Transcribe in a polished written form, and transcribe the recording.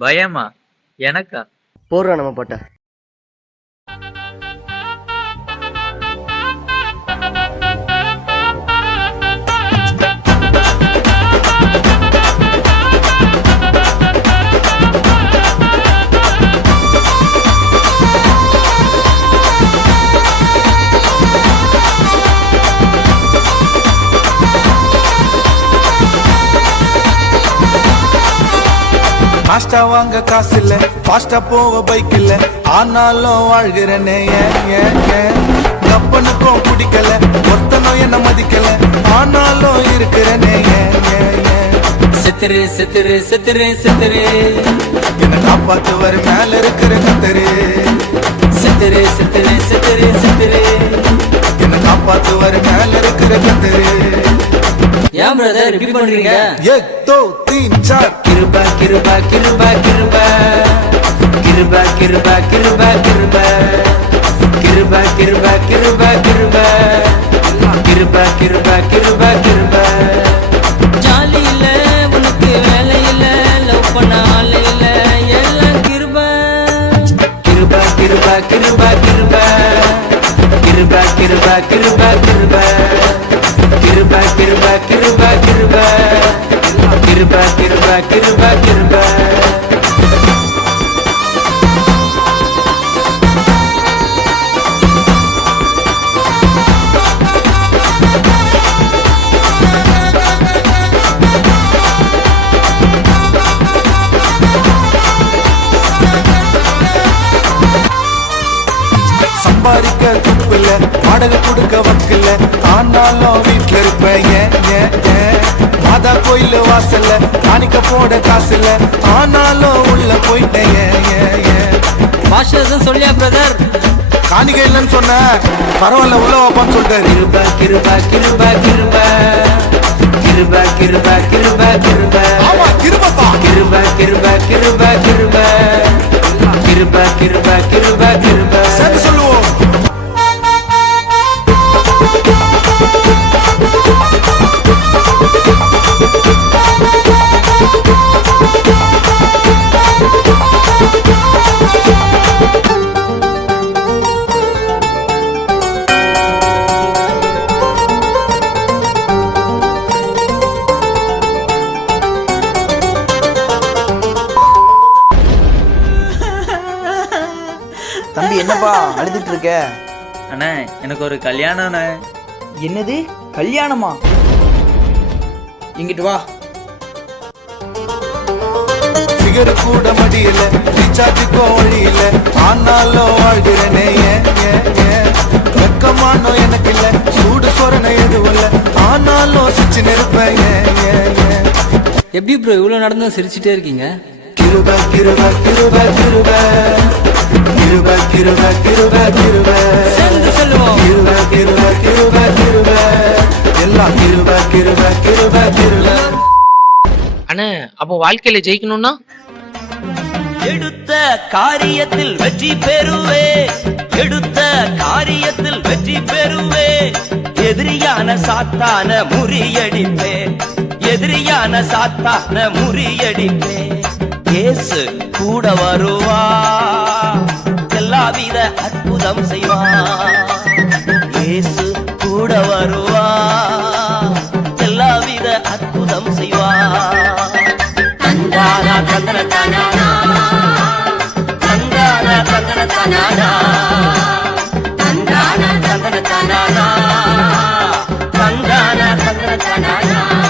பயமா? எனக்கா? போடுறா நம்ம பாட்ட. ஃபாஸ்டா வாங்க காசு இல்ல, ஃபாஸ்டா போவ பைக் இல்ல, ஆனாலும் வாழ்கிறனே கப்பனுக்கும் பிடிக்கல, ஒருத்தனும் என்ன மதிக்கல, ஆனாலும் இருக்கிறனே சித்திரு சித்திரு சித்திரு சித்திரு என்ன காப்பாத்துவாரு மேல இருக்கிற கத்தரு. சித்திரு சித்திரு சித்திரு சித்திரு என்ன காப்பாத்துவாரு மேல இருக்கிற கத்தரு. ஏன் பிரதர் இப்படி பண்றீங்க? एक दो तीन चार கிருபா கிருபா கிருபா கிருபா கிருபா கிருபா கிருபா கிருபா கிருபா கிருபா கிருபா கிருபா கிருபா கிருபா கிருபா கிருபா. ஜாலி இல்ல உனக்கு வேலை இல்ல, லவ் பண்ண ஆள் இல்ல, எல்லாம் கிருபா கிருபா கிருபா கிருபா கிருபா கிருபா கிருபா கிருபா கிருபா கிருபா கிருபா கிருபா கிருபா கிருபா கிருபா கிருபா கிருபா. சம்பாதிக்க துப்பில்ல, வாடகை கொடுக்க வக்கில்ல, ஆனாலும் வீட்டுல இருப்பேன் மாதா கோயில் வாசல்ல, காணிக்க போட காசு இல்ல, ஆனாலும் உள்ள போயிட்டேன். பாஷம் சொல்லியா பிரதர்? காணிக்க இல்லைன்னு சொன்ன, பரவாயில்ல உள்ள வாப்பான்னு சொல்லிட்டாரு. கிருபா கிருபா கிருபா கிருபா கிருபா கிருபா கிருபா கிருபா. ஆமா கிருபா கிருபா கிருபா கிருபா கிருபா கிருபா கிருபா கிருபா கிருபா. சரி சொல்லுவோம். தம்பி என்னப்பா அழுதுட்டு இருக்க? அண்ணா எனக்கு ஒரு கல்யாணம். என்னது கல்யாணமா? இங்கிட்டு வா. ஃபிகர் கூட மடியல, ரீசார்ஜுக்கோ வழி இல்ல, ஆனாலும் வாழ்கிறனே வெக்கமானோ எனக்கு இல்ல, சூடு சொரணை எதுவும் இல்ல, ஆனாலும் சிச்சு நிற்பேன். எப்படி ப்ரோ இவ்வளவு நடந்தும் சிரிச்சுட்டே இருக்கீங்க? கிருபா கிருபா கிருபா கிருபா கிருபா கிருபா கிருபா கிருபா. சேர்ந்து சொல்லுவோம். கிருபா கிருபா கிருபா கிருபா எல்லாம் கிருபா கிருபா கிருபா கிருபா. அண்ணா அப்போ வாழ்க்கையில ஜெயிக்கணும்னா எடுத்த காரியத்தில் வெற்றி பெறுவே, எடுத்த காரியத்தில் வெற்றி பெறுவே, எதிரியான சாத்தான முறியடிப்பே, எதிரியான சாத்தான முறியடிப்பே. இயேசு கூட வருவா, எல்லாவித அற்புதம் செய்வா. இயேசு கூட வருவா, எல்லாவித அற்புதம் செய்வா. தந்தானா தந்தன தானா, தந்தானா தந்தன தானா, தந்தானா தந்தன தானா, தந்தானா தந்தன தானா.